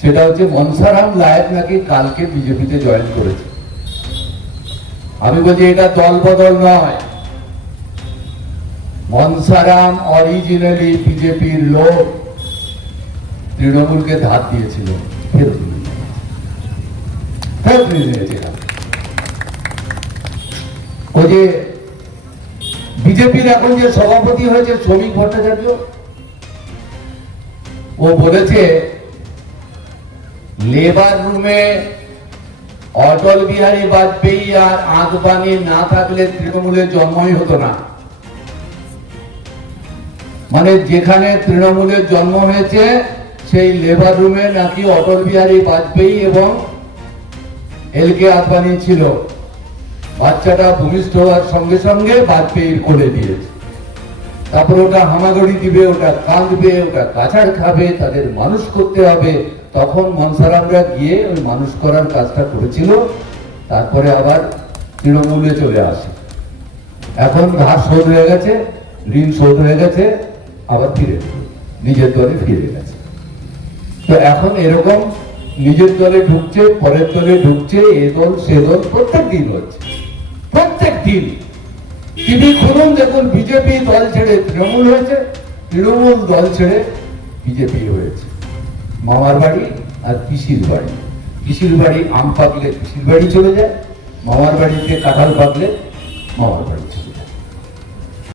সেটা হচ্ছে মনসারাম লায়েক নাকি কালকে বিজেপিতে জয়েন করেছে। আমি বলছি এটা দল বদল নয়, মনসারাম অরিজিনালি বিজেপির লোক, তৃণমূলকে ধার দিয়েছিল, ফেরত নিয়েছে। ওই যে বিজেপির এখন যে সভাপতি হয়েছে শ্রমিক ভট্টাচার্য, ও বলেছে লেবার রুমে অটল বিহারী বাজপেয়ী আর আদবানি না থাকলে তৃণমূলের জন্মই হতো না। মানে যেখানে তৃণমূলের জন্ম হয়েছে সেই লেবার রুমে নাকি অটল বিহারী বাজপেয়ী এবং এলকে আদবানি ছিল। বাচ্চাটা ভূমিষ্ঠ হওয়ার সঙ্গে সঙ্গে বাজপেয়ীর কোলে দিয়েছে। তারপর ওটা হামাগুড়ি দিবে, ওটা কাঁদবে, ওটা কাছাড় খাবে, তাদের মানুষ করতে হবে। তখন মনসারামরা গিয়ে ওই মানুষ করার কাজটা করেছিল। তারপরে আবার তৃণমূলে চলে আসে। এখন ধার শোধ হয়ে গেছে, ঋণ শোধ হয়ে গেছে, আবার ফিরে নিজের দলে ফিরে গেছে। তো এখন এরকম নিজের দলে ঢুকছে, পরের দলে ঢুকছে, এ দল সে দল, প্রত্যেক দিন হচ্ছে, প্রত্যেক দিন। তিনি খুলুন দেখুন, বিজেপি দল ছেড়ে তৃণমূল হয়েছে, তৃণমূল দল ছেড়ে বিজেপি হয়েছে। মামার বাড়ি আর পিসির বাড়ি, পিসির বাড়ি আম পাকলে পিসির বাড়ি চলে যায়, মামার বাড়িতে কাঁঠাল পাকলে মামার বাড়ি চলে যায়।